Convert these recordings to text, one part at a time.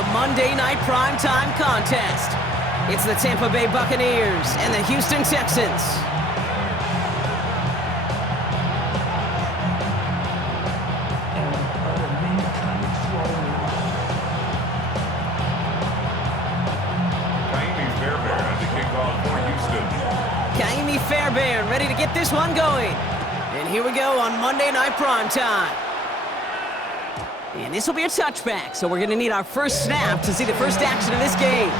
the Monday night primetime contest. It's the Tampa Bay Buccaneers and the Houston Texans. Fairbairn ready to get this one going. And here we go on Monday Night Primetime. And this will be a touchback, so we're going to need our first snap to see the first action of this game.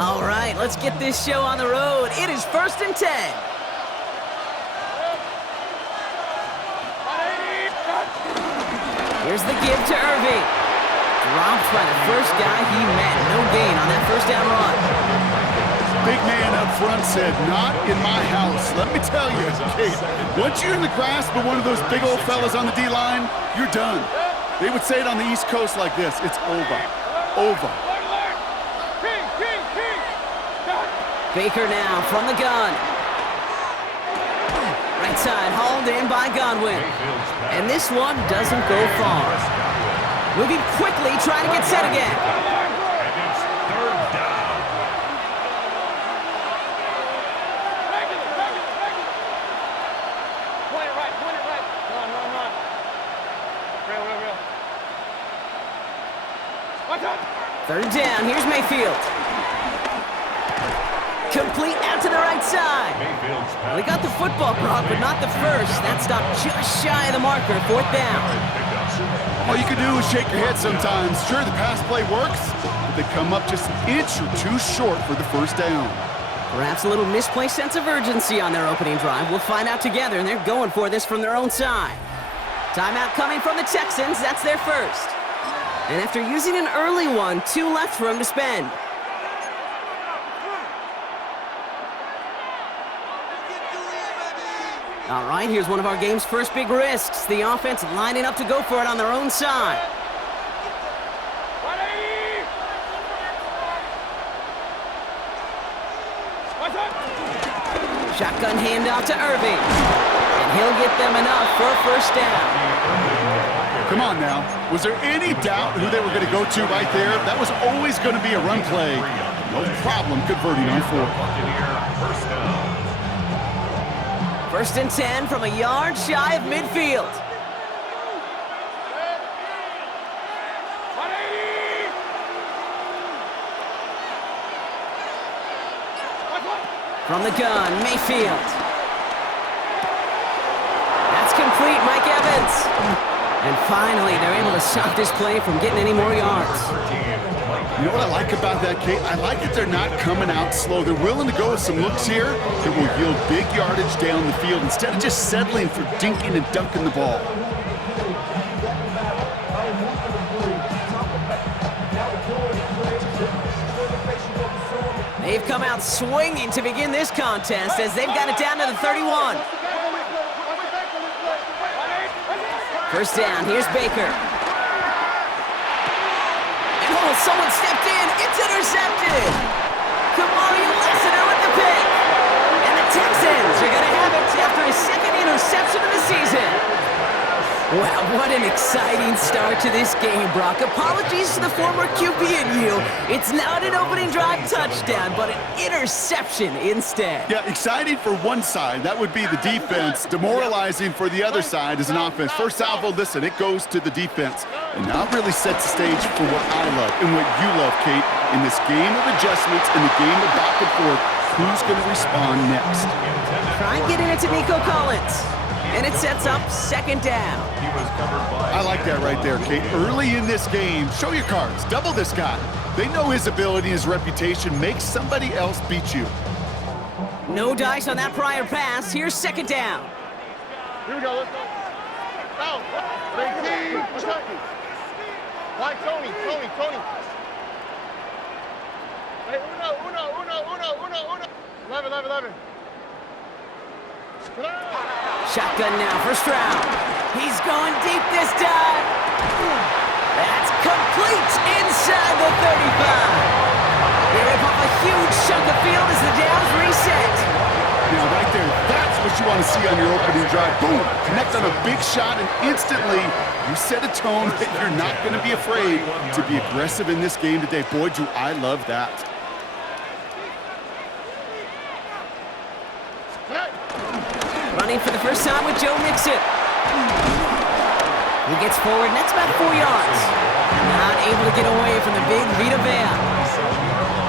All right, let's get this show on the road. It is 1st and 10. Here's the give to Irving. Dropped by the first guy he met. No gain on that first down run. Big man up front said, "Not in my house." Let me tell you, Kate, once you're in the grasp of one of those big old fellas on the D-line, you're done. They would say it on the East Coast like this: it's over. Over. Baker now from the gun. Right side hauled in by Godwin. And this one doesn't go far. Moving quickly, trying to get set again. And it's 3rd down. Point it right. Run. Real. Watch out. 3rd down, here's Mayfield. Complete out to the right side. Well, he got the football, Brock, but not the first. That stopped just shy of the marker, 4th down. All you can do is shake your head sometimes. Sure, the pass play works, but they come up just an inch or two short for the 1st down. Perhaps a little misplaced sense of urgency on their opening drive. We'll find out together, and they're going for this from their own side. Timeout coming from the Texans. That's their first. And after using an early one, 2 left for him to spend. All right, here's one of our game's first big risks. The offense lining up to go for it on their own side. Shotgun handoff to Irving. And he'll get them enough for a 1st down. Come on now. Was there any doubt who they were going to go to right there? That was always going to be a run play. No problem converting on 4th. 1st and 10 from a yard shy of midfield. From the gun, Mayfield. That's complete, Mike Evans. And finally, they're able to stop this play from getting any more yards. You know what I like about that, Kate? I like that they're not coming out slow. They're willing to go with some looks here that will yield big yardage down the field instead of just settling for dinking and dunking the ball. They've come out swinging to begin this contest as they've got it down to the 31. 1st down, here's Baker. Oh, someone stepped in. It's intercepted. Kamari Lassiter with the pick. And the Texans are going to have it after his 2nd interception of the season. Wow, what an exciting start to this game, Brock. Apologies to the former QB in you. It's not an opening drive touchdown, but an interception instead. Yeah, exciting for one side. That would be the defense. Demoralizing for the other side as an offense. First salvo, listen, it goes to the defense. And now it really sets the stage for what I love and what you love, Kate. In this game of adjustments, in the game of back and forth, who's going to respond next? Try getting it to Nico Collins. And it sets up 2nd down. I like that right there, Kate. Early in this game, show your cards. Double this guy. They know his ability, his reputation. Make somebody else beat you. No dice on that prior pass. Here's 2nd down. Here we go. Let's go. Out. 18. Why, Tony. Hey, uno. 11. Shotgun now for Stroud. He's going deep this time. That's complete inside the 35. They rip off a huge chunk of field as the downs reset. Now, right there, that's what you want to see on your opening drive. Boom! Connect on a big shot, and instantly you set a tone that you're not going to be afraid to be aggressive in this game today. Boy, do I love that. Running for the first time with Joe Mixon. He gets forward, and that's about 4 yards. Not able to get away from the big Vita Vea.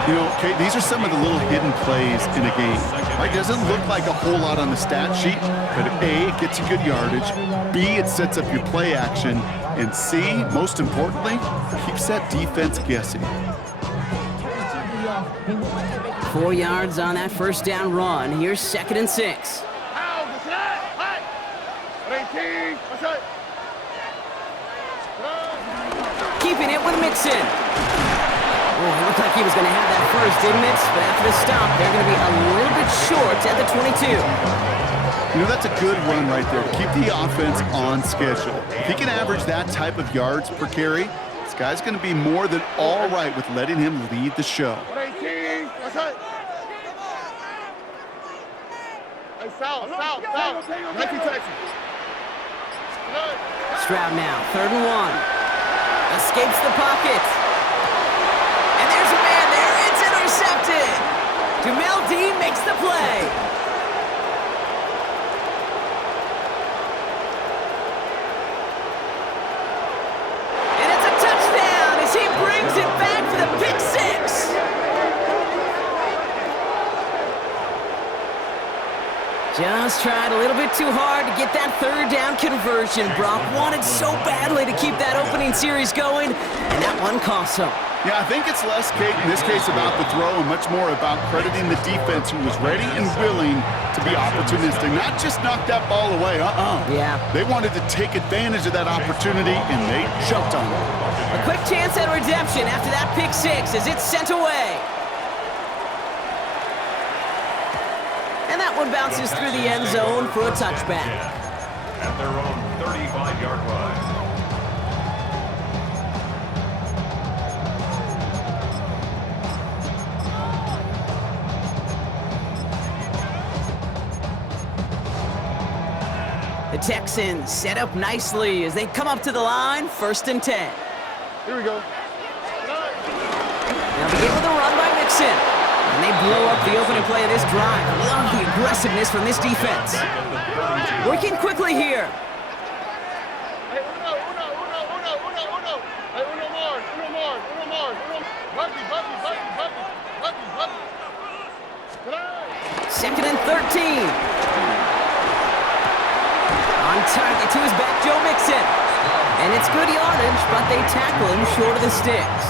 You know, Kate, these are some of the little hidden plays in a game. Right? It doesn't look like a whole lot on the stat sheet, but A, it gets you good yardage. B, it sets up your play action. And C, most importantly, keeps that defense guessing. 4 yards on that first down run. Here's 2nd and 6. Keeping it with Mixon. Oh, it looked like he was going to have that first, didn't it? But after the stop, they're going to be a little bit short at the 22. You know, that's a good run right there. Keep the offense on schedule. If he can average that type of yards per carry, this guy's going to be more than all right with letting him lead the show. Stroud now, 3rd and 1. Escapes the pocket. And there's a man there. It's intercepted. Jamel Dean makes the play. And it's a touchdown as he brings it back for the pick 6. Just tried a little bit too hard to get that 3rd down conversion. Brock wanted so badly to keep that opening series going, and that one cost him. Yeah, I think it's less, Kate, in this case about the throw and much more about crediting the defense who was ready and willing to be opportunistic, not just knock that ball away. Yeah. They wanted to take advantage of that opportunity, and they jumped on it. A quick chance at redemption after that pick 6 as it's sent away. And that one bounces through the end zone for a touchback. At their own 35-yard line. The Texans set up nicely as they come up to the line, 1st and 10. Here we go. Now begin with a run by Mixon. And they blow up the opening play of this drive. Love the aggressiveness from this defense. Working quickly here. Hey, uno more. Buggy. 2nd and 13. On target to his back, Joe Mixon. And it's good yardage, but they tackle him short of the sticks.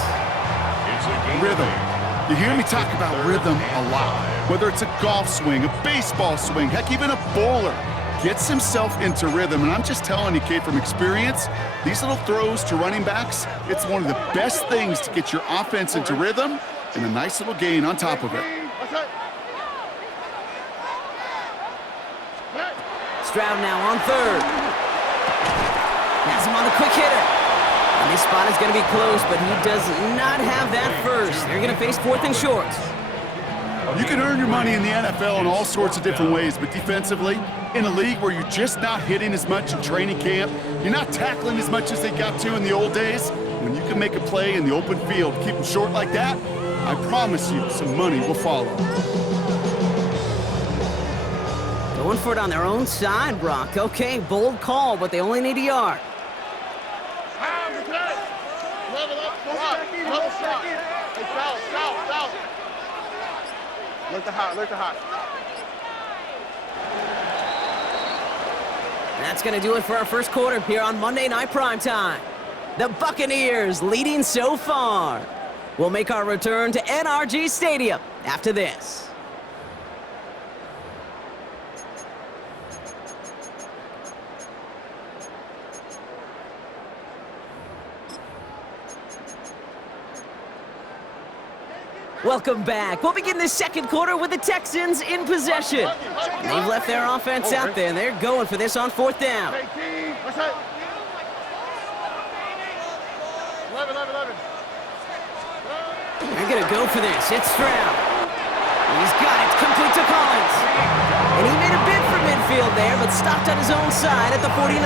Rhythm. You hear me talk about rhythm a lot. Whether it's a golf swing, a baseball swing, heck, even a bowler gets himself into rhythm. And I'm just telling you, Kate, from experience, these little throws to running backs, it's one of the best things to get your offense into rhythm and a nice little gain on top of it. Stroud now on 3rd. Has him on the quick hitter. And this spot is going to be close, but he does not have that first. They're going to face 4th and short. You can earn your money in the NFL in all sorts of different ways, but defensively, in a league where you're just not hitting as much in training camp, you're not tackling as much as they got to in the old days, when you can make a play in the open field, keep them short like that, I promise you some money will follow. Going for it on their own side, Brock. Okay, bold call, but they only need a yard. Look the hot. That's going to do it for our first quarter here on Monday Night Primetime. The Buccaneers leading so far. We'll make our return to NRG Stadium after this. Welcome back. We'll begin the second quarter with the Texans in possession. They've left their offense out there, and they're going for this on fourth down. 18. What's that? 11. They're going to go for this. It's Stroud. He's got it. Complete to Collins. And he made a bid for midfield there, but stopped on his own side at the 49.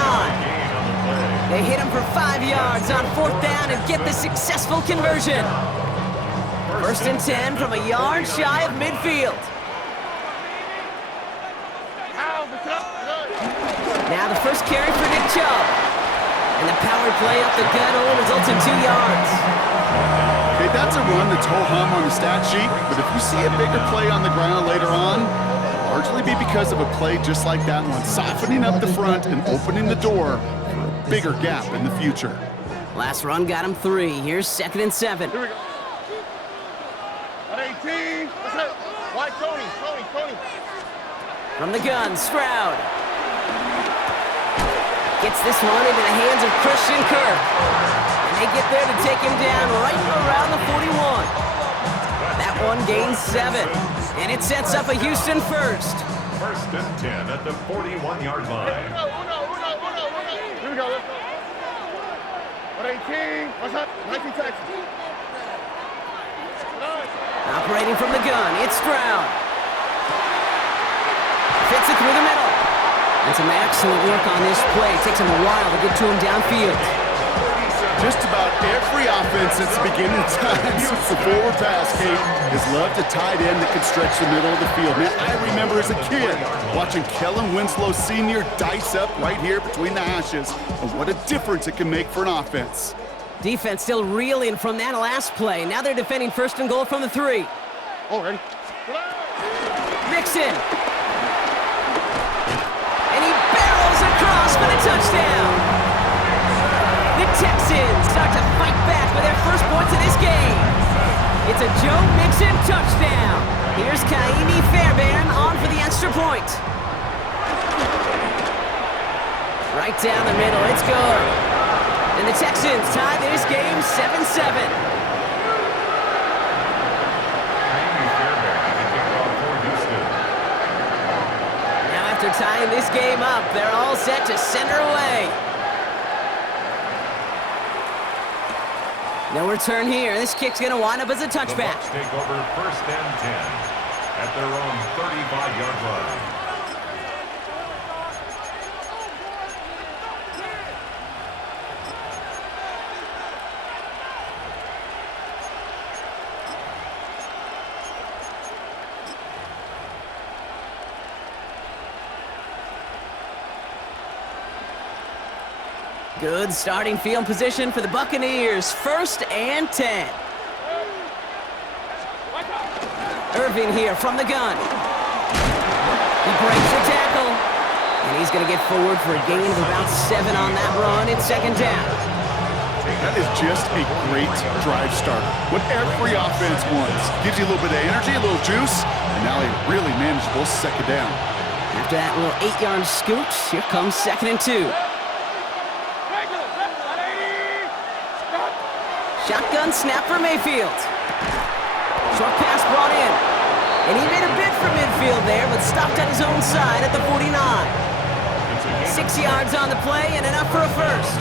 They hit him for 5 yards on fourth down and get the successful conversion. First and 10 from a yard shy of midfield. Now the first carry for Nick Chubb. And the power play up the gut only results in 2 yards. Okay, that's a run that's ho-hum on the stat sheet, but if you see a bigger play on the ground later on, it'll largely be because of a play just like that one, softening up the front and opening the door for a bigger gap in the future. Last run got him 3. Here's 2nd and 7. Here we go. At 18. What's that? White Tony. From the gun, Stroud. Gets this one into the hands of Christian Kirk. And they get there to take him down right around the 41. That one gains 7. And it sets up a Houston first. First and 10 at the 41-yard line. Here we go. Let's go. At 18. What's that? 19 Texans. Operating from the gun, it's Stroud. Fits it through the middle. And some excellent work on this play. Takes him a while to get to him downfield. Just about every offense since the beginning of time, since the forward pass, Kate, has loved a tight end that can stretch the middle of the field. Man, I remember as a kid watching Kellen Winslow Sr. dice up right here between the hashes, and what a difference it can make for an offense. Defense still reeling from that last play. Now they're defending first and goal from the 3. Oh, ready? Mixon. And he barrels across for the touchdown. The Texans start to fight back with their first points of this game. It's a Joe Mixon touchdown. Here's Kaimi Fairbairn on for the extra point. Right down the middle, it's good. And the Texans tie this game 7-7. After tying this game up, they're all set to send her away. No return here. This kick's going to wind up as a touchback. The Bucs take over first and 10 at their own 35-yard line. Good starting field position for the Buccaneers. First and 10. Irving here from the gun. He breaks the tackle. And he's going to get forward for a gain of about 7 on that run. It's second down. That is just a great drive starter. What every offense wants. Gives you a little bit of energy, a little juice, and now a really manageable second down. After that little 8-yard scoot, here comes 2nd and 2. Shotgun snap for Mayfield. Short pass brought in. And he made a bid for midfield there, but stopped on his own side at the 49. 6 yards on the play and enough for a first.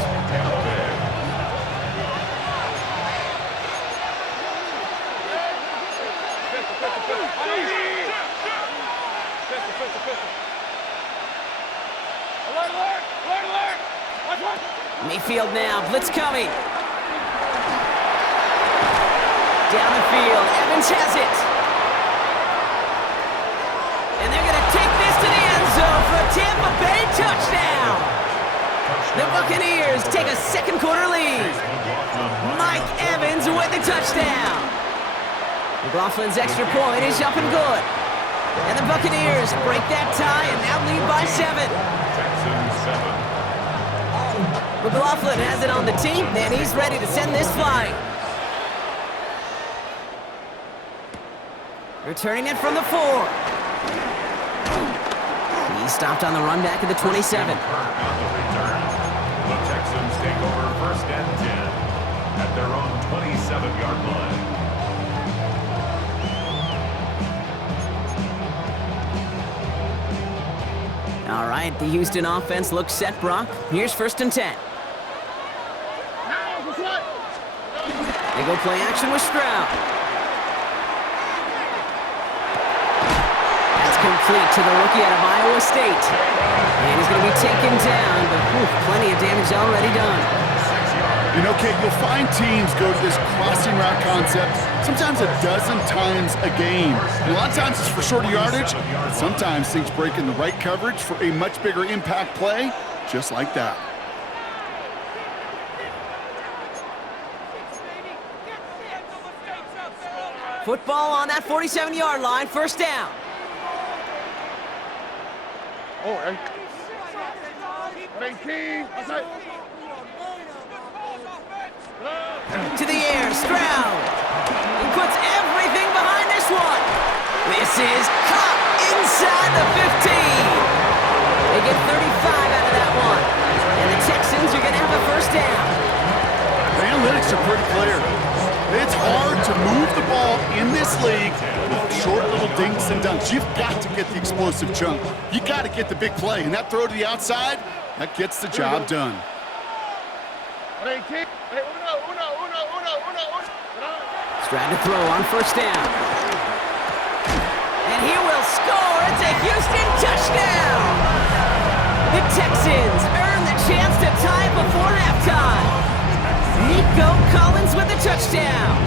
Mayfield now, blitz coming. Down the field, Evans has it. And they're going to take this to the end zone for a Tampa Bay touchdown. The Buccaneers take a second quarter lead. Mike Evans with the touchdown. McLaughlin's extra point is up and good. And the Buccaneers break that tie and now lead by 7. Texans 7. McLaughlin has it on the team, and he's ready to send this flying. Returning it from the 4. He stopped on the run back at the 27. On the return. The Texans take over first and 10 at their own 27-yard line. All right, the Houston offense looks set, Brock. Here's 1st and 10. Now, what's up? They go play action with Stroud. That's complete to the rookie out of Iowa State. And he's going to be taken down, but plenty of damage already done. You know, Kate, you'll find teams go to this crossing route concept sometimes a dozen times a game. And a lot of times it's for shorter yardage, but sometimes things break in the right coverage for a much bigger impact play, just like that. Football on that 47-yard line, 1st down. Oh, hey. 18. That's it. To the air, Stroud. He puts everything behind this one. This is caught inside the 15. They get 35 out of that one. And the Texans are going to have a 1st down. The analytics are pretty clear. It's hard to move the ball in this league with short little dinks and dunks. You've got to get the explosive chunk. You got to get the big play. And that throw to the outside, that gets the job done. 18. Stroud to throw on 1st down. And he will score. It's a Houston touchdown. The Texans earn the chance to tie before halftime. Nico Collins with the touchdown.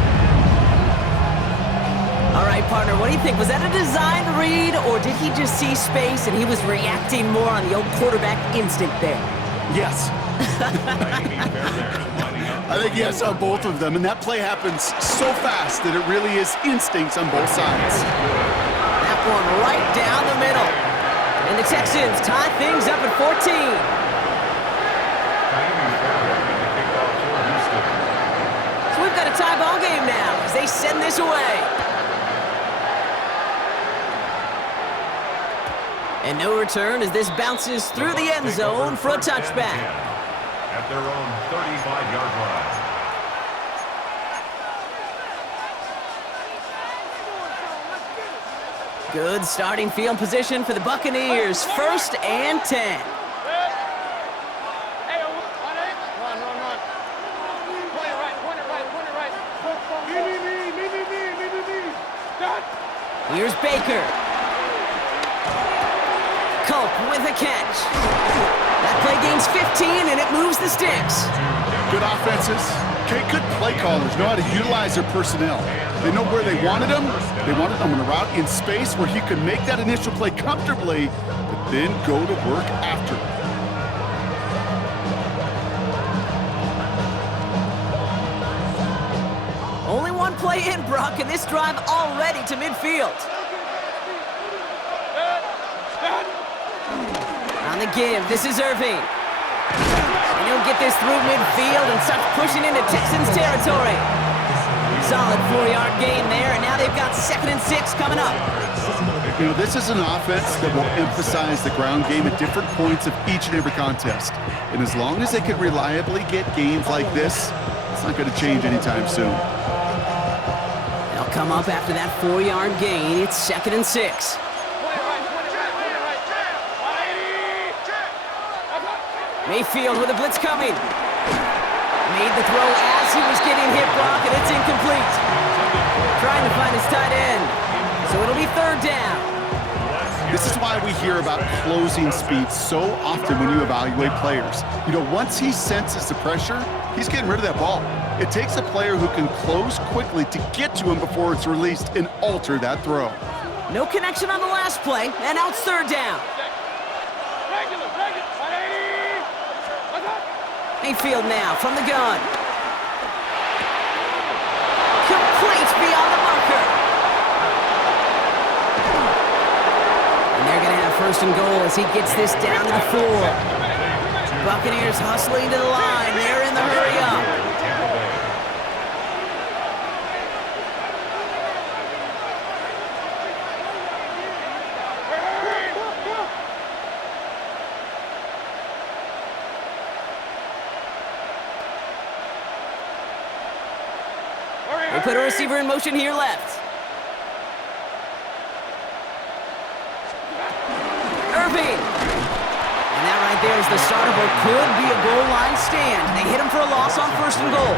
All right, partner, what do you think? Was that a design read, or did he just see space and he was reacting more on the old quarterback instinct there? Yes. I think yes on both of them, and that play happens so fast that it really is instincts on both sides. That one right down the middle. And the Texans tie things up at 14. So we've got a tie ball game now as they send this away. And no return as this bounces through the end zone for a touchback. At their own 35-yard line. Good starting field position for the Buccaneers. 1st and 10. Here's Baker. Culp with a catch. That play gains 15, and it moves the sticks. Good offenses. Okay, good play callers know how to utilize their personnel. They know where they wanted them. They wanted them on a route in space where he could make that initial play comfortably, but then go to work after. Only one play in, Brock, and this drive already to midfield. On the give, this is Irving. And he'll get this through midfield and starts pushing into Texans territory. Solid 4-yard gain there, and now they've got 2nd and 6 coming up. You know, this is an offense that will emphasize the ground game at different points of each and every contest. And as long as they can reliably get gains like this, it's not going to change anytime soon. They'll come up after that 4-yard gain. It's 2nd and 6. Mayfield with a blitz coming. Made the throw as he was getting hit, Brock, and it's incomplete. Trying to find his tight end. So it'll be 3rd down. This is why we hear about closing speed so often when you evaluate players. You know, once he senses the pressure, he's getting rid of that ball. It takes a player who can close quickly to get to him before it's released and alter that throw. No connection on the last play, and now it's 3rd down. Mayfield now from the gun. Complete beyond the marker. And they're going to have 1st and goal as he gets this down to the 4. Buccaneers hustling to the line. They're in the hurry up. They put a receiver in motion here left. Irving right there as the start of what could be a goal line stand. They hit him for a loss on 1st and goal.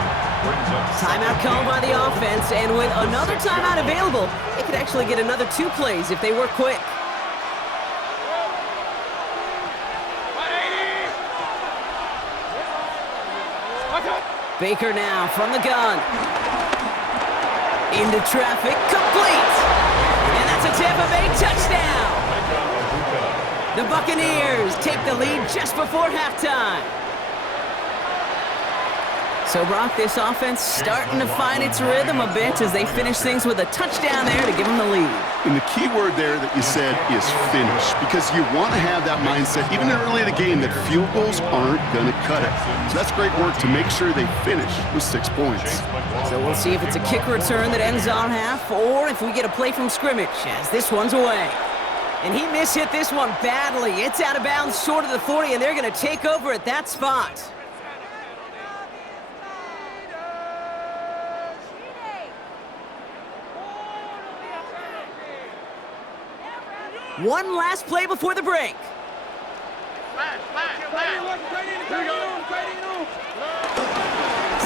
Timeout called by the offense, and with another timeout available, they could actually get another 2 plays if they work quick. Baker now from the gun. Into traffic, complete! And that's a Tampa Bay touchdown! The Buccaneers take the lead just before halftime. So, Brock, this offense starting to find its rhythm a bit as they finish things with a touchdown there to give them the lead. And the key word there that you said is finish, because you want to have that mindset, even early in the game, that field goals aren't going to cut it. So that's great work to make sure they finish with 6 points. So we'll see if it's a kick return that ends on half, or if we get a play from scrimmage, as this one's away. And he mishit this one badly. It's out of bounds short of the 40, and they're going to take over at that spot. One last play before the break.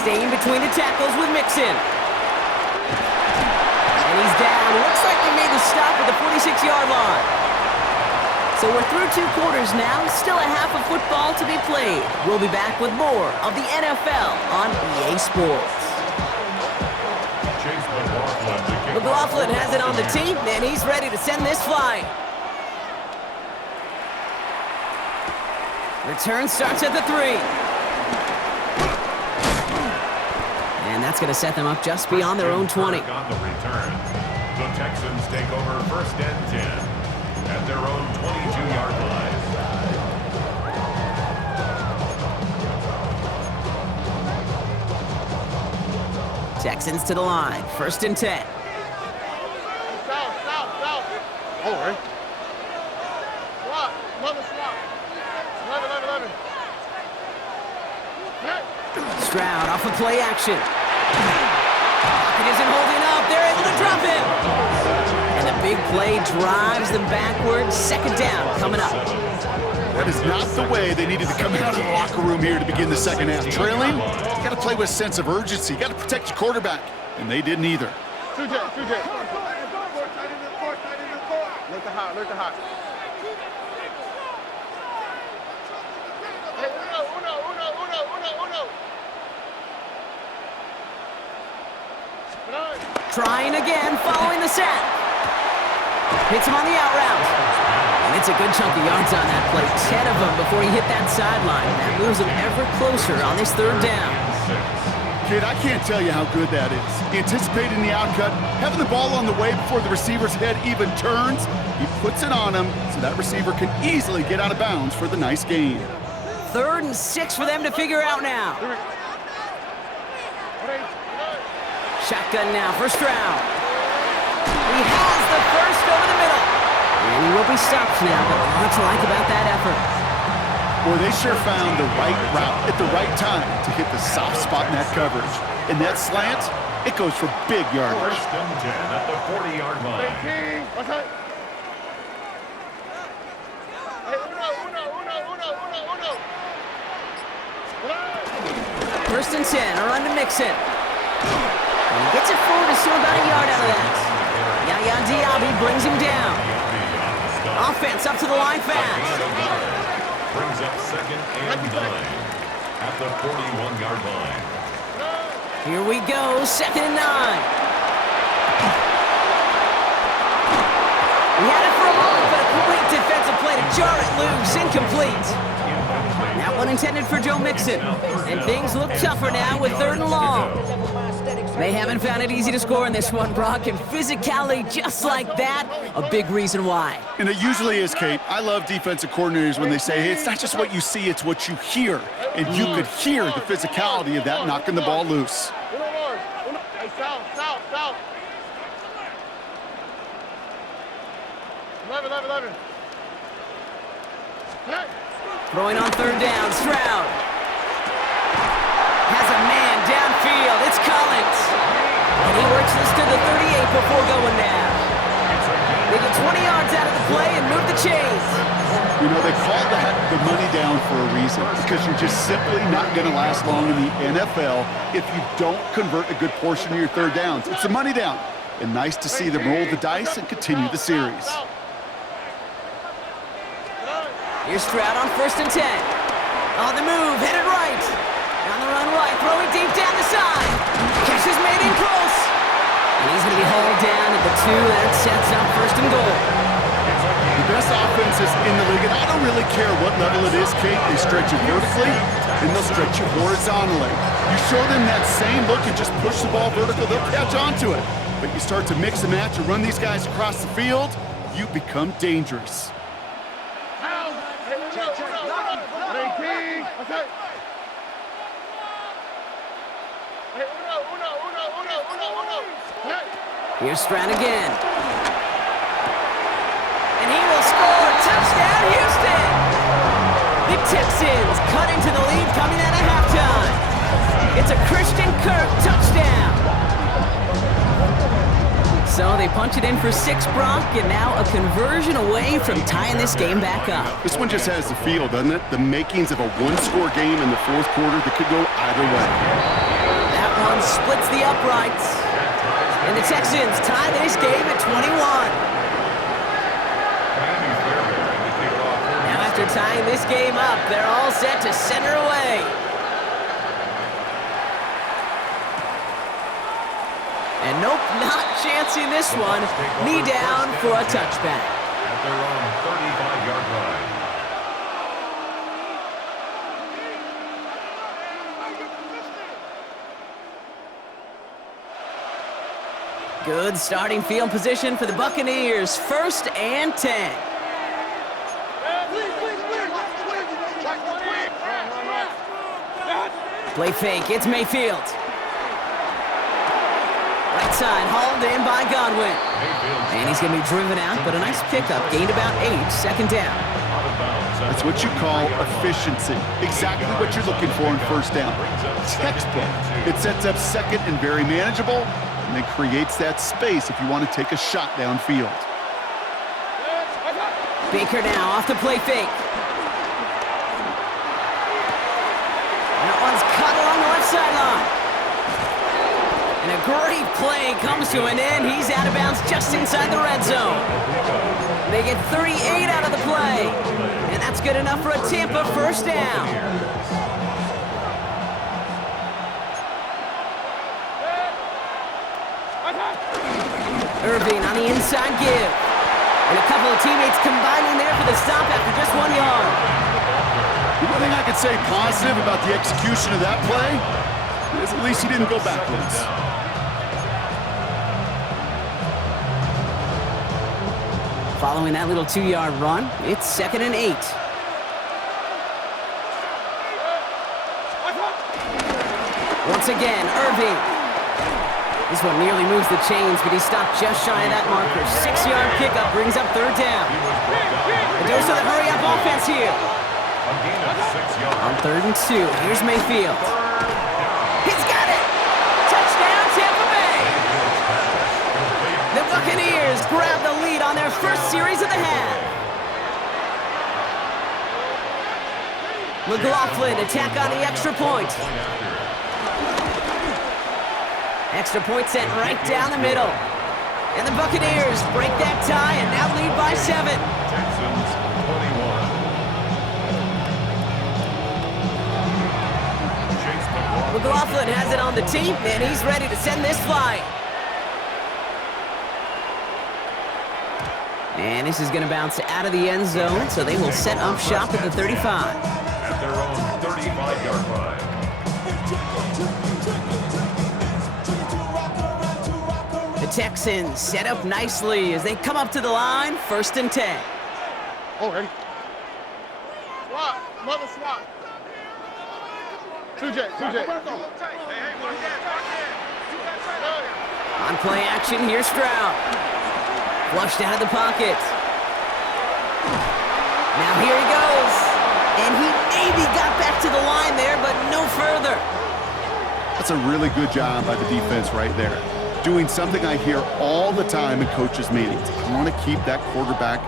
Staying between the tackles with Mixon. And he's down. Looks like they made the stop at the 46-yard line. So we're through 2 quarters now. Still a half of football to be played. We'll be back with more of the NFL on EA Sports. McLaughlin has it on the tee, and he's ready to send this flying. Return starts at the 3. And that's going to set them up just beyond their own 20. On the return, the Texans take over 1st and 10 at their own 22-yard line. Texans to the line, 1st and 10. South. Oh, right. Swap. Another swap. 11. Stroud off of play action. It isn't holding up. They're able to drop him. And the big play drives them backwards. 2nd down coming up. That is not the way they needed to come out of the locker room here to begin the 2nd half. Trailing, you got to play with a sense of urgency. You got to protect your quarterback, and they didn't either. 2J. Look the hot. Hey, uno. Trying again, following the sack. Hits him on the out route. And it's a good chunk of yards on that play. 10 of them before he hit that sideline. That moves him ever closer on this 3rd down. Kid, I can't tell you how good that is. Anticipating the outcut, having the ball on the way before the receiver's head even turns. He puts it on him so that receiver can easily get out of bounds for the nice gain. 3rd and 6 for them to figure out now. Shotgun now for Stroud. He has the first over the middle. And he will be stopped now, but what to like about that effort? Boy, they sure found the right route at the right time to hit the soft spot in that coverage. And that slant, it goes for big yardage. 1st and 10 at the 40-yard line. First and 10, a run to Mixon. And he gets it forward to still about a yard out of that. Yaya Diaby brings him down. Offense up to the line fast. Brings up 2nd and 9 at the 41-yard line. Here we go, 2nd and 9. He had it for a moment, but a great defensive play to jar it loose, incomplete. That one intended for Joe Mixon. And things look tougher now with 3rd and long. They haven't found it easy to score in this one, Brock, and physicality just like that, a big reason why. And it usually is, Kate. I love defensive coordinators when they say, hey, it's not just what you see, it's what you hear. And you could hear the physicality of that knocking the ball loose. Hey, south. 11. Throwing on 3rd down, Stroud. Has a man downfield, it's Collins. And he works this to the 38 before going down. They get 20 yards out of the play and move the chains. You know, they call that the money down down for a reason, because you're just simply not going to last long in the NFL if you don't convert a good portion of your third downs. It's a money down, and nice to see them roll the dice and continue the series. Here's Stroud on 1st and 10. On the move, headed right. On the run right, throwing deep down the side. Catch is made in close. And he's going to be hauled down at the 2. That sets up 1st and goal. The best offenses in the league, and I don't really care what level it is, Kate. They stretch you vertically, and they'll stretch you horizontally. You show them that same look and just push the ball vertical, they'll catch onto it. But you start to mix and match and run these guys across the field, you become dangerous. Here's Stroud again. And he will score. Touchdown, Houston! The Texans cut into the lead coming out of halftime. It's a Christian Kirk touchdown. So they punch it in for 6, Brock, and now a conversion away from tying this game back up. This one just has the feel, doesn't it? The makings of a one-score game in the 4th quarter that could go either way. That one splits the uprights. And the Texans tie this game at 21. Now after tying this game up, they're all set to center away. And nope, not chancing this one. Knee down for a touchback. At their own 35-yard line. Good starting field position for the Buccaneers. 1st and 10. Play fake, it's Mayfield. Right side, hauled in by Godwin. And he's going to be driven out, but a nice pickup. Gained about 8, 2nd down. That's what you call efficiency. Exactly what you're looking for in 1st down. Textbook. It sets up 2nd and very manageable, and then creates that space if you want to take a shot downfield. Baker now off the play fake. That one's cut along the left sideline. And a great play comes to an end. He's out of bounds just inside the red zone. They get 38 out of the play. And that's good enough for a Tampa 1st down. Irving on the inside give. And a couple of teammates combining there for the stop after just 1 yard. The one thing I could say positive about the execution of that play is at least he didn't go backwards. Following that little 2-yard run, it's 2nd and 8. Once again, Irving. This one nearly moves the chains, but he stopped just shy of that marker. 6-yard pickup brings up 3rd down. A dose of the hurry-up offense here. On 3rd and 2, here's Mayfield. He's got it! Touchdown, Tampa Bay! The Buccaneers grab the lead on their 1st series of the half. McLaughlin attack on the extra point. Extra point sent right down the middle. And the Buccaneers break that tie and now lead by 7. Texans 21. McLaughlin has it on the tee, and he's ready to send this flying. And this is going to bounce out of the end zone, so they will set up shop at the 35. At their own 35-yard line. The Texans set up nicely as they come up to the line, 1st and 10. Already. Swap. Mother swap. 2J. On play action, here's Stroud. Flushed out of the pocket. Now here he goes. And he maybe got back to the line there, but no further. That's a really good job by the defense right there. Doing something I hear all the time in coaches' meetings. I want to keep that quarterback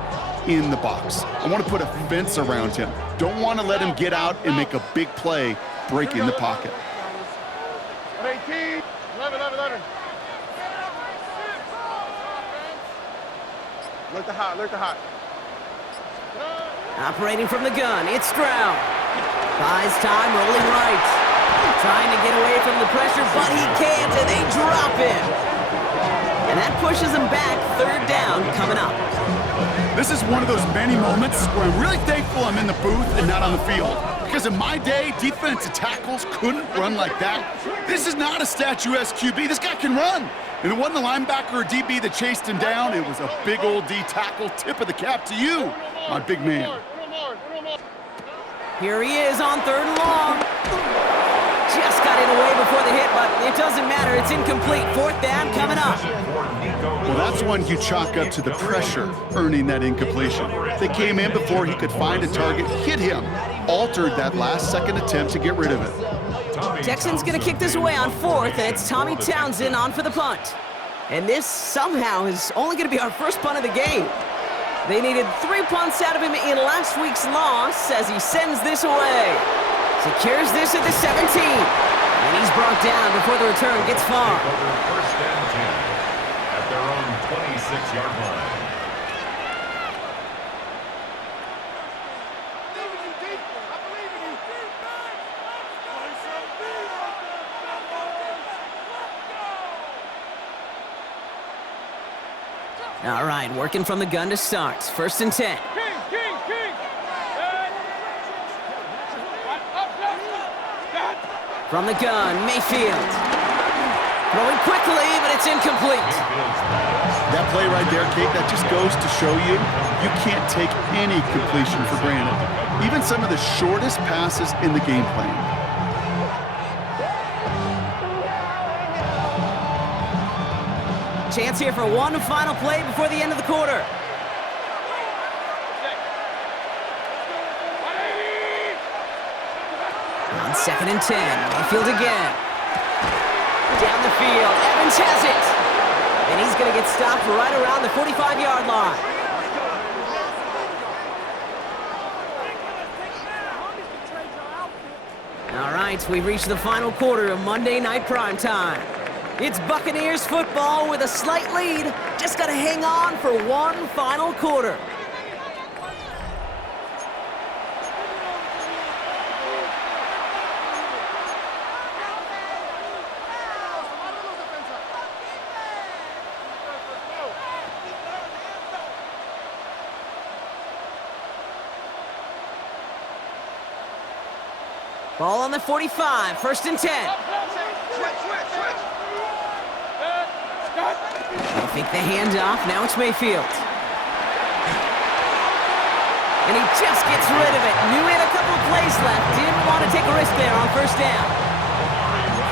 in the box. I want to put a fence around him. Don't want to let him get out and make a big play breaking the pocket. 18, 11. Look the hot. Operating from the gun, it's Stroud. Buys time, rolling right. Trying to get away from the pressure, but he can't, and they drop him. And that pushes him back. Third down coming up. This is one of those many moments where I'm really thankful I'm in the booth and not on the field. Because in my day, defensive tackles couldn't run like that. This is not a statuesque QB. This guy can run. And it wasn't the linebacker or DB that chased him down. It was a big old D tackle. Tip of the cap to you, my big man. Here he is on third and long. Just got it away before the hit, but it doesn't matter. It's incomplete. Fourth down coming up. Well, that's one you chalk up to the pressure earning that incompletion. They came in before he could find a target, hit him, altered that last-second attempt to get rid of it. Texans going to kick this away on fourth, and it's Tommy Townsend on for the punt. And this somehow is only going to be our first punt of the game. They needed 3 punts out of him in last week's loss as he sends this away. Secures this at the 17. And he's brought down before the return gets far. First and 10 at their own 26-yard line. All right, working from the gun to start. First and 10. From the gun, Mayfield. Throwing quickly, but it's incomplete. That play right there, Kate, that just goes to show you, you can't take any completion for granted. Even some of the shortest passes in the game plan. Chance here for one final play before the end of the quarter. On second and 10, Mayfield again. Down the field, Evans has it. And he's going to get stopped right around the 45-yard line. All right, we've reached the final quarter of Monday Night Primetime. It's Buccaneers football with a slight lead. Just got to hang on for one final quarter. Ball on the 45, first and 10. They think the handoff, now it's Mayfield. And he just gets rid of it. Knew he had a couple of plays left. Didn't want to take a risk there on first down.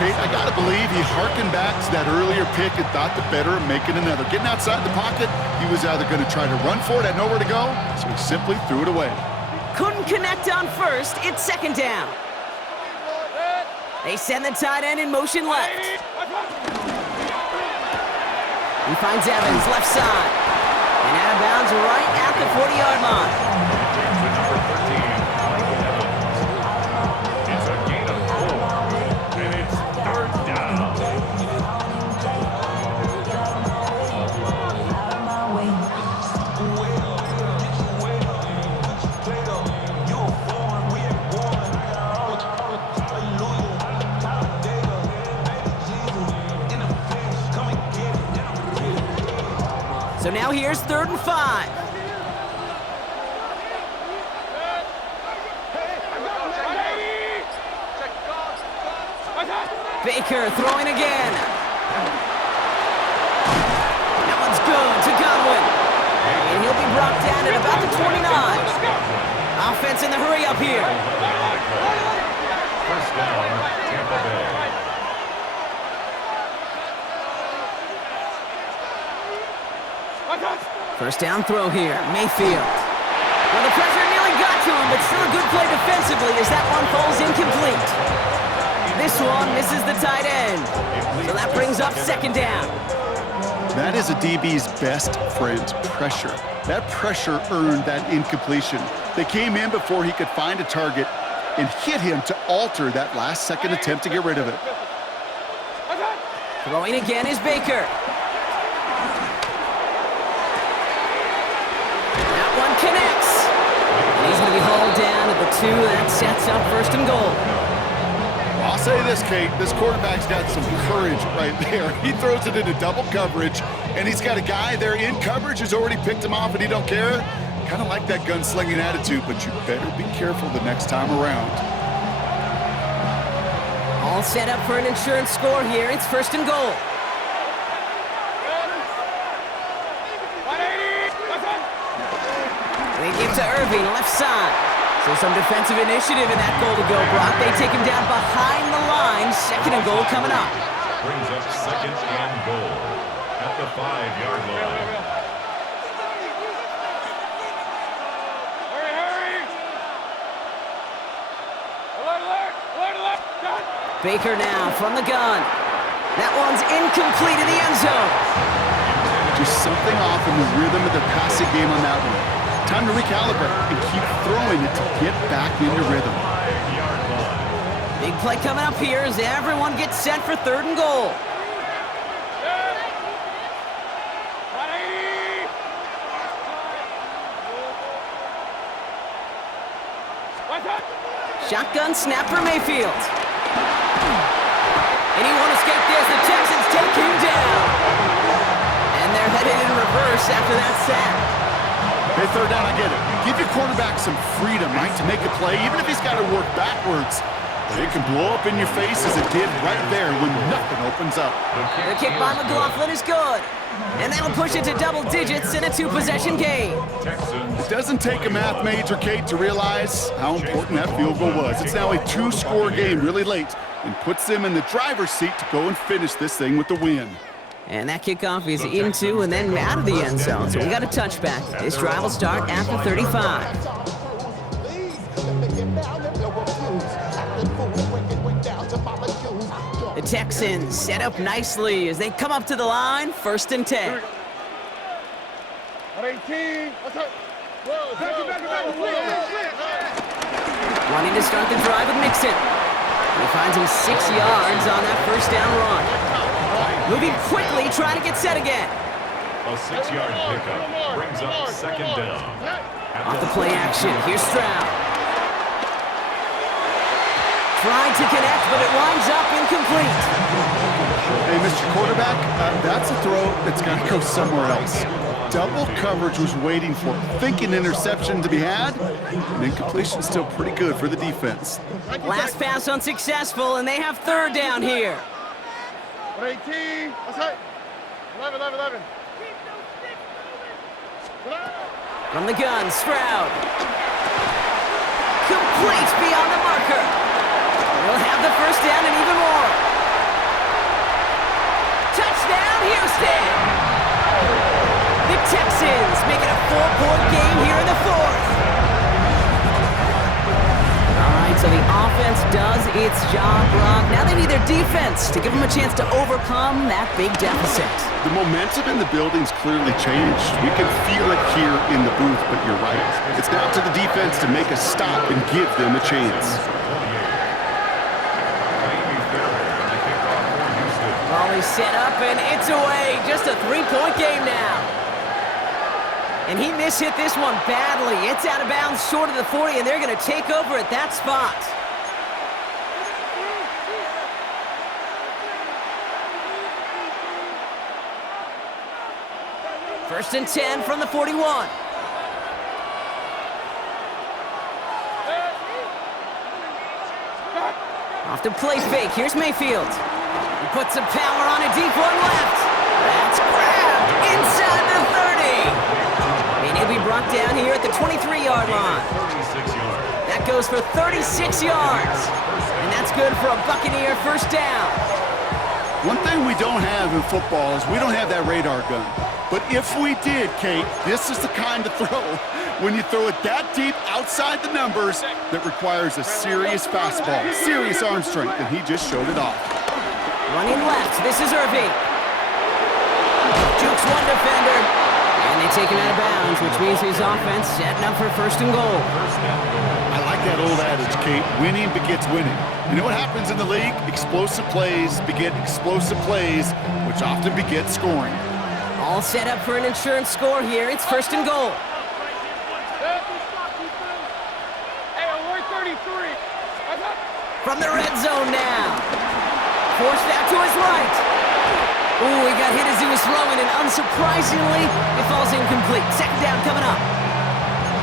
Kate, I got to believe he harkened back to that earlier pick and thought the better of making another. Getting outside the pocket, he was either going to try to run for it, had nowhere to go, so he simply threw it away. Couldn't connect on first, it's second down. They send the tight end in motion left. He finds Evans, left side. And out of bounds right at the 40-yard line. Number 13, Michael Evans. It's a gain of 4, and it's third down. So now here's 3rd and 5. Baker throwing again. That one's good to Godwin. And he'll be brought down at about the 29. Offense in the hurry up here. First down, Tampa Bay. First down throw here, Mayfield. Well, the pressure nearly got to him, but still a good play defensively as that one falls incomplete. This one misses the tight end. So that brings up second down. That is a DB's best friend, pressure. That pressure earned that incompletion. They came in before he could find a target and hit him to alter that last-second attempt to get rid of it. Throwing again is Baker. That one connects. And he's going to be hauled down at the 2. That sets up 1st and goal. I'll say this, Kate, this quarterback's got some courage right there. He throws it into double coverage, and he's got a guy there in coverage who's already picked him off, and he don't care. Kind of like that gunslinging attitude, but you better be careful the next time around. All set up for an insurance score here. It's 1st and goal. They give to Irving, left side. So some defensive initiative in that goal to go, Brock. They take him down behind the line. 2nd and goal coming up. Brings up 2nd and goal at the 5-yard line. Baker now from the gun. That one's incomplete in the end zone. Just something off in the rhythm of the passing game on that one. Time to recalibrate and keep throwing it to get back into rhythm. 5-yard line. Big play coming up here as everyone gets set for 3rd and goal. Shotgun snap for Mayfield. And he won't escape this. The Texans take him down. And they're headed in reverse after that sack. Hey, 3rd down, I get it. Give your quarterback some freedom, right, to make a play, even if he's got to work backwards. But it can blow up in your face as it did right there when nothing opens up. The kick by McLaughlin is good. And that'll push it to double digits in a 2-possession game. It doesn't take a math major, Kate, to realize how important that field goal was. It's now a 2-score game really late and puts them in the driver's seat to go and finish this thing with the win. And that kickoff is into and then out of the end zone. So we got a touchback. This drive will start after 35. The Texans set up nicely as they come up to the line. 1st and 10. Wanting to start the drive with Mixon. He finds him 6 yards on that 1st down run. Moving quickly, trying to get set again. A 6-yard pickup brings up 2nd down. Off the play action, here's Stroud. Tried to connect, but it winds up incomplete. Hey, Mr. Quarterback, that's a throw that's got to go somewhere else. Double coverage was waiting for it, thinking interception to be had, and incompletion is still pretty good for the defense. Last pass unsuccessful, and they have 3rd down here. 18. Let's hit. 11. From the gun, Stroud. Complete beyond the marker. They'll have the 1st down and even more. Touchdown, Houston! The Texans make it a 4-point game here in the 4th. All right, so the offense does its job, Rob. Now they need their defense to give them a chance to overcome that big deficit. The momentum in the building's clearly changed. We can feel it here in the booth, but you're right. It's now to the defense to make a stop and give them a chance. Ball is set up, and it's away. Just a 3-point game now. And he mishit this one badly. It's out of bounds short of the 40, and they're going to take over at that spot. First and 10 from the 41. Off the play fake. Here's Mayfield. He puts some power on a deep one left. That's grabbed inside the 30. And he'll be brought down here at the 23-yard line. 36 yards. That goes for 36 yards. And that's good for a Buccaneer 1st down. One thing we don't have in football is we don't have that radar gun. But if we did, Kate, this is the kind of throw when you throw it that deep outside the numbers that requires a serious fastball, serious arm strength, and he just showed it off. Running left, this is Irving. one defender. And they take him out of bounds, which means his offense setting up for first and goal. I like that old adage, Kate. Winning begets winning. You know what happens in the league? Explosive plays beget explosive plays, which often begets scoring. All set up for an insurance score here. It's first and goal. Hey, I'm 133. From the red zone now. Forced out to his right. Ooh, he got hit as he was throwing, and unsurprisingly, it falls incomplete. Second down coming up.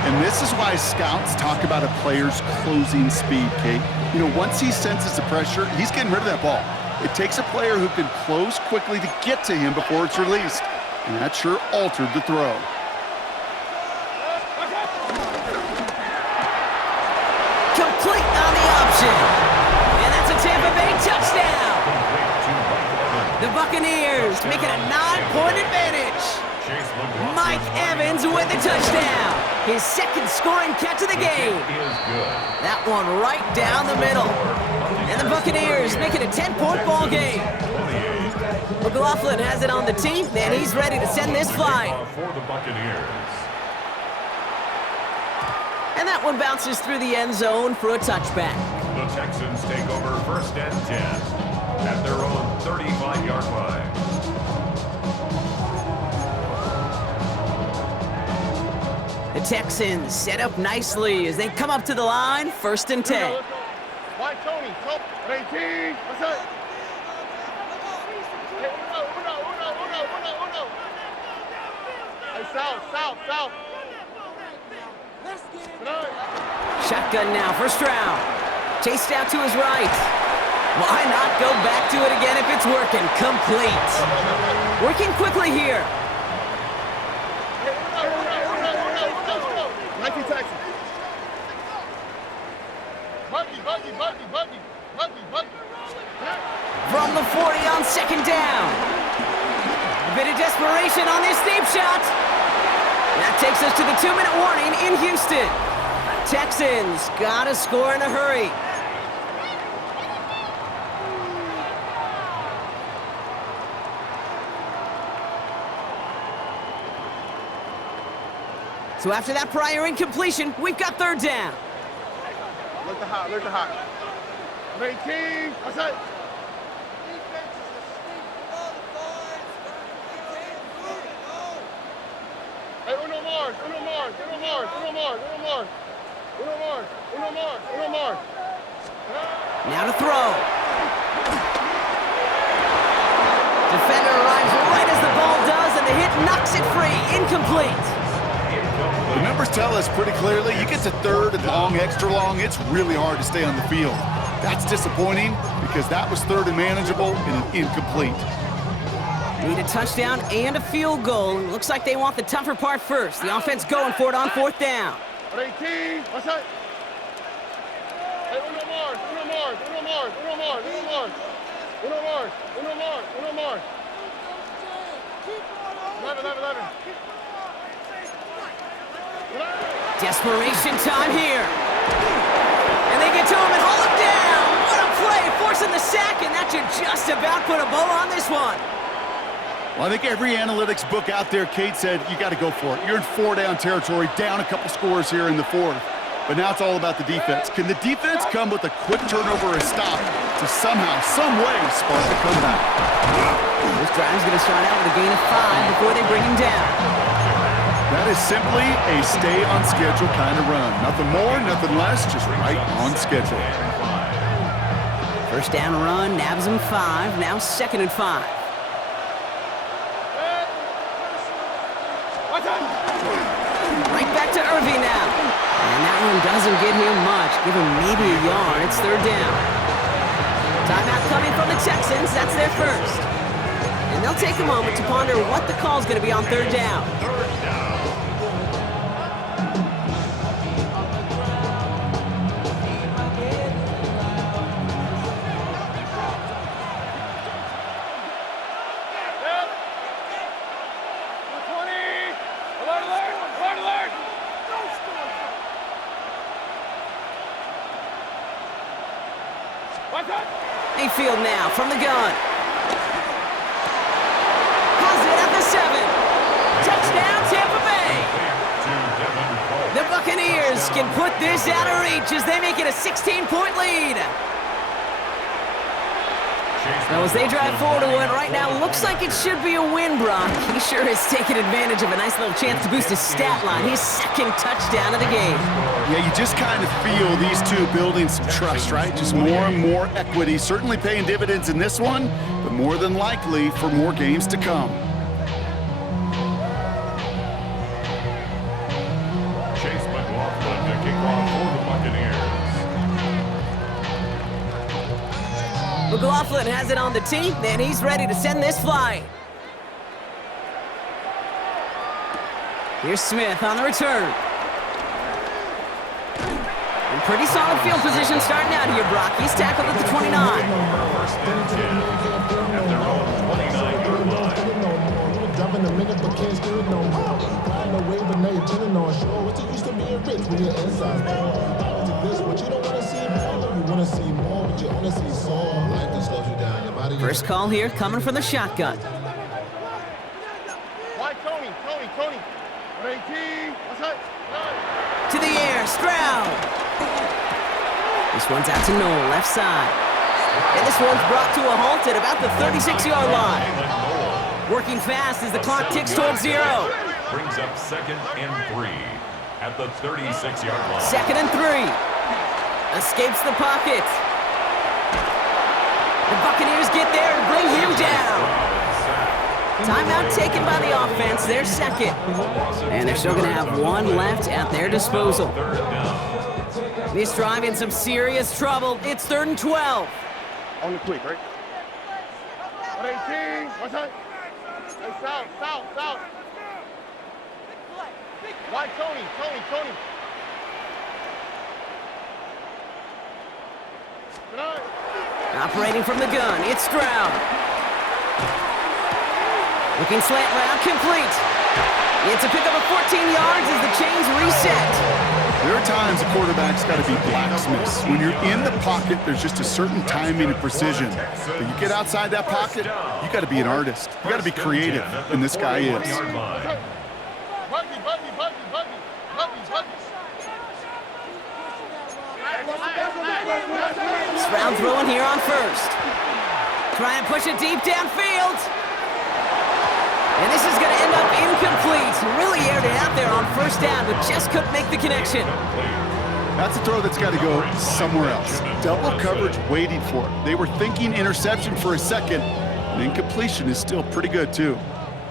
And this is why scouts talk about a player's closing speed, Kate. You know, once he senses the pressure, he's getting rid of that ball. It takes a player who can close quickly to get to him before it's released. And that sure altered the throw. Complete on the option. And that's a Tampa Bay touchdown. The Buccaneers make it a 9-point advantage. Mike Evans with the touchdown. His second scoring catch of the game. That one right down the middle. And the Buccaneers make it a 10-point ball game. McLaughlin has it on the tee, and he's ready to send this flying. For the Buccaneers. And that one bounces through the end zone for a touchback. The Texans take over first and 10 at their own 35-yard line. The Texans set up nicely as they come up to the line, first and 10. Why, Tony? 18. What's up? Hey, uno. Hey, south. Shotgun now, first round. Chased out to his right. Why not go back to it again if it's working? Complete. Working quickly here. 19 Texans. Buggy. From the 40 on second down. A bit of desperation on this deep shot. That takes us to the 2-minute warning in Houston. Texans gotta score in a hurry. So after that prior incompletion, we've got third down. Look the hot. 18. What's up? Hey, uno Mars. Now to throw. Defender arrives right as the ball does, and the hit knocks it free. Incomplete. The numbers tell us pretty clearly, you get to third and long, extra long, it's really hard to stay on the field. That's disappointing because that was third and manageable and an incomplete. Need a touchdown and a field goal. Looks like they want the tougher part first. The offense going for it on fourth down. 18. What's up? Hey, uno Mars. 11. Desperation time here. And they get to him and hold him down. What a play, forcing the sack, and that should just about put a bow on this one. Well, I think every analytics book out there, Kate, said you got to go for it. You're in 4-down territory, down a couple scores here in the fourth. But now it's all about the defense. Can the defense come with a quick turnover or a stop to somehow, some way, spark a comeback? This drive's going to start out with a gain of 5 before they bring him down. That is simply a stay-on-schedule kind of run. Nothing more, nothing less, just right on schedule. First down run, nabs him 5, now second and 5. Right back to Irving now. And that one doesn't get him much. Give him maybe a yard. It's third down. Timeout coming from the Texans. That's their first. And they'll take a moment to ponder what the call's going to be on third down. Mayfield now from the gun. Has it at the 7. Buccaneers can put this out of reach as they make it a 16-point lead. Now, as they drive forward to win right now, looks like it should be a win, Brock. He sure has taken advantage of a nice little chance to boost his stat line. His second touchdown of the game. Yeah, you just kind of feel these two building some trust, right? Just more and more equity. Certainly paying dividends in this one, but more than likely for more games to come. Chase McLaughlin to kick off for the Buccaneers. McLaughlin has it on the tee, and he's ready to send this flying. Here's Smith on the return. In pretty solid field position starting out here, Brock. He's tackled at the 29. First and 10 at their own 29-yard line. First call here coming from the shotgun. Why, Tony? 18. What's up? To the air, Stroud. This one's out to Noel, left side. And this one's brought to a halt at about the 36-yard line. Working fast as the clock ticks towards 0. Brings up 2nd and 3 at the 36-yard line. 2nd and 3. Escapes the pocket. The Buccaneers get there and bring him down. Timeout taken by the offense, their second. And they're still going to have one left at their disposal. This drive in some serious trouble. It's 3rd and 12. On the quick, right? 18. What's up? Hey, south. Why, Tony? Good night. Operating from the gun, it's Stroud. Looking slant route, complete. It's a pickup of 14 yards as the chains reset. There are times a quarterback's got to be blacksmiths. When you're in the pocket, there's just a certain timing and precision. But you get outside that pocket, you got to be an artist. You got to be creative, and this guy is. Buggy. Stroud throwing here on first. Try and push it deep downfield. And this is going to end up incomplete. Really aired it out there on first down, but just couldn't make the connection. That's a throw that's got to go somewhere else. Double coverage waiting for it. They were thinking interception for a second, and incompletion is still pretty good, too.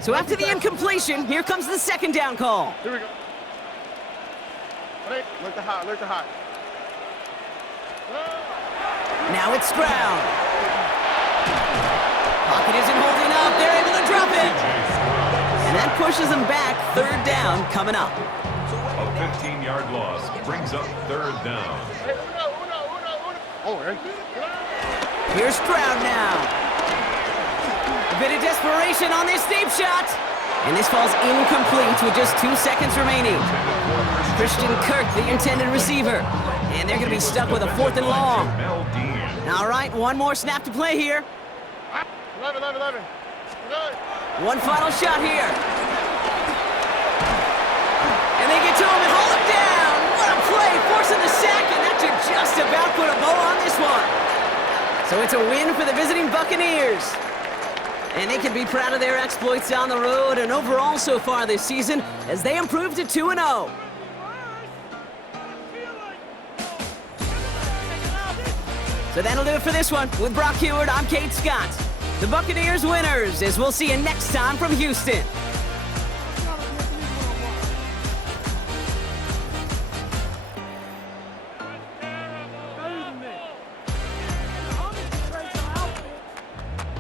So after the incompletion, here comes the 2nd down call. Here we go. Look the hot. Now it's Stroud. Pocket isn't holding up. They're able to drop it. And that pushes them back. 3rd down coming up. A 15-yard loss brings up 3rd down. Hey, uno. Oh, right. Here's Stroud now. A bit of desperation on this deep shot. And this falls incomplete with just 2 seconds remaining. Christian Kirk, the intended receiver. And they're going to be stuck with a 4th and long. All right, one more snap to play here. 11. One final shot here. And they get to him and hold him down. What a play, forcing the sack, and that should just about put a bow on this one. So it's a win for the visiting Buccaneers. And they can be proud of their exploits down the road and overall so far this season as they improve to 2-0. So that'll do it for this one. With Brock Heward, I'm Kate Scott. The Buccaneers winners, as we'll see you next time from Houston.